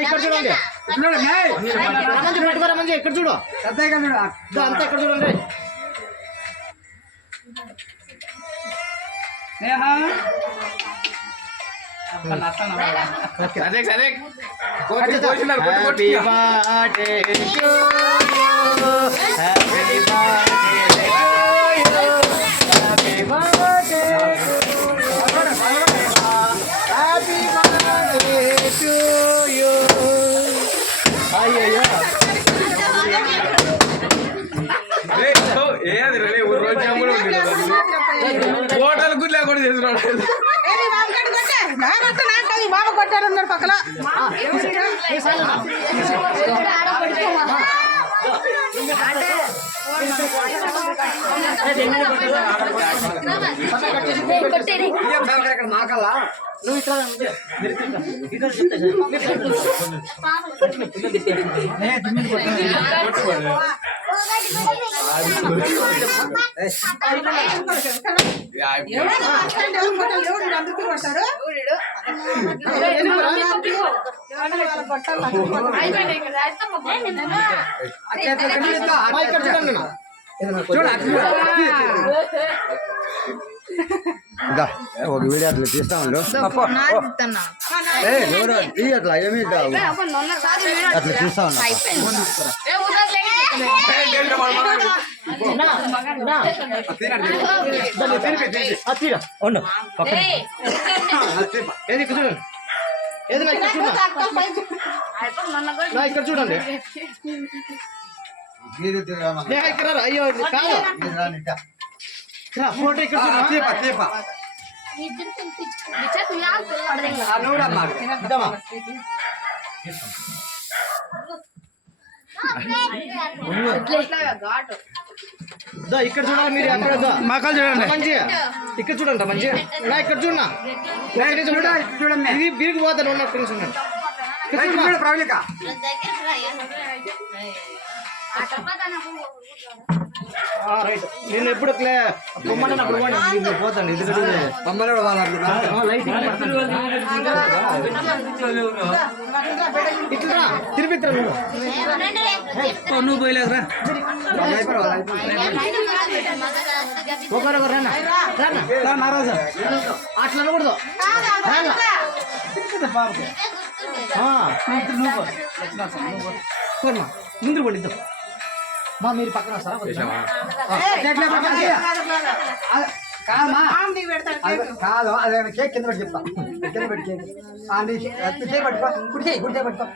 ఇక్కడ చూడండి మంచి ఇక్కడ చూడు అంతా ఇక్కడ చూడండి అదే అదే ఏది రే రోజు కూడా హోటల్ కూడా లేకుండా చేస్తున్నాడు బాబా కొట్టారన్నారు పక్కన మాకల్లా నువ్వు ఒక వీడియో అట్లా తీస్తా ఉండు అట్లా ఏమి అట్లా తీస్తా ఉన్నా ఇక్కడ చూడండి ఇక్కడ అయ్యో కాదు ఫోటో ఇక్కడ ఇక్కడ చూడాలి మీరు అక్కడ మాకాలు చూడండి మంచిగా ఇక్కడ చూడండి మంచిగా ఇక్కడ చూడన్నా చూడండి ఇది బిరుగు పోతాను ఉన్న రైట్ నేను ఎప్పుడు బొమ్మని అప్పుడు పోతాను ఇది ఇట్లా తిరిపిత్రా నువ్వు పోయలేదురా ఒకరొకరు రాజు అట్లా అనకూడదు ముందు పడిద్దాం మా మీరు పక్కన వస్తారా కాదు అదే కేక్ కింద పెట్టి చెప్తా కింద పెట్టి కేక్ చేయి పట్టుకో కుడి చేయి పట్టుకో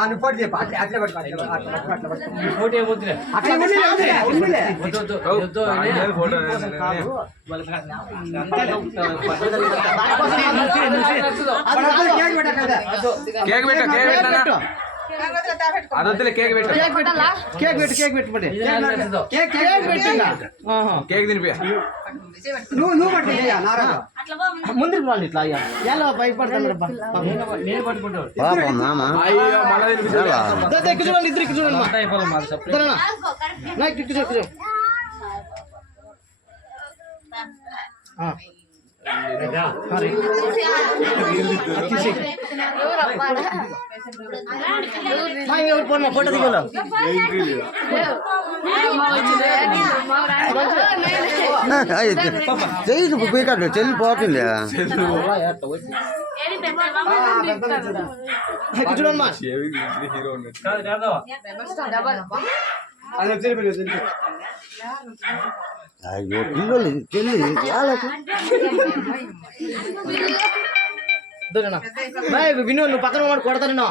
నువ్వు పోటీ చెప్పా అట్లే పట్టుకో కేక్ పెట్ట అదొద్దులే కేక్ పెట్టు కేక్ తినిపి నువ్వు పట్టి ముందుకు వాళ్ళు ఇట్లా ఎలా భయపడతాను చూడండి ఇద్దరు చూడండి ఫోటో దిగలో చెల్లి పోతుంది అయ్యో పిల్లలు చెల్లి విను నువ్వు పక్కన వాడు కొడతాను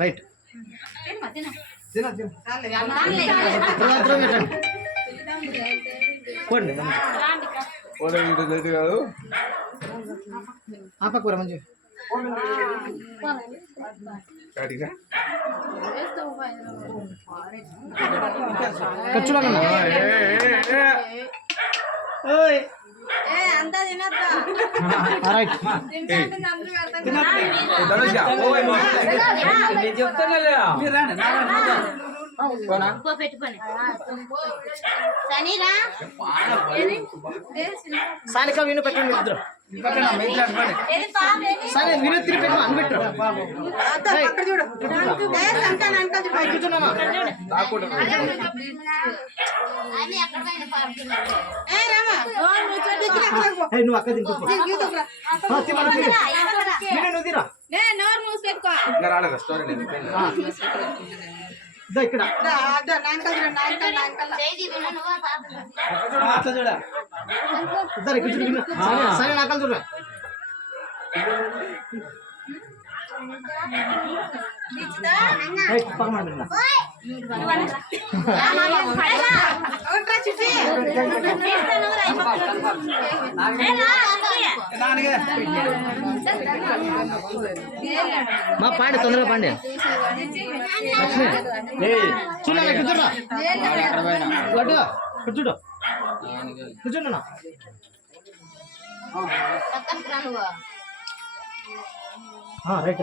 రైట్ కాదు ఆపకూర మంచి చూడన్నా రైట్ ధనుష నేను చెప్తానులే సానిక విను పెట్టండి ఇద్దరు సరే విను తిరిగి పెట్టు అని పెట్టు కూర్చున్నామా నువ్వు అక్క తింటూ నువ్వు తీరా రాలేదు స్టోరీ లేదు ఇక్కడ అట్లా చూడ ఇద్దరు ఇక్కడ చూడు సరే నాకలు చూడ మా పాండి తొందరగా పాండి చూడాలి కూర్చోరా లడ్డు కూర్చుండు కూర్చుండు రైట్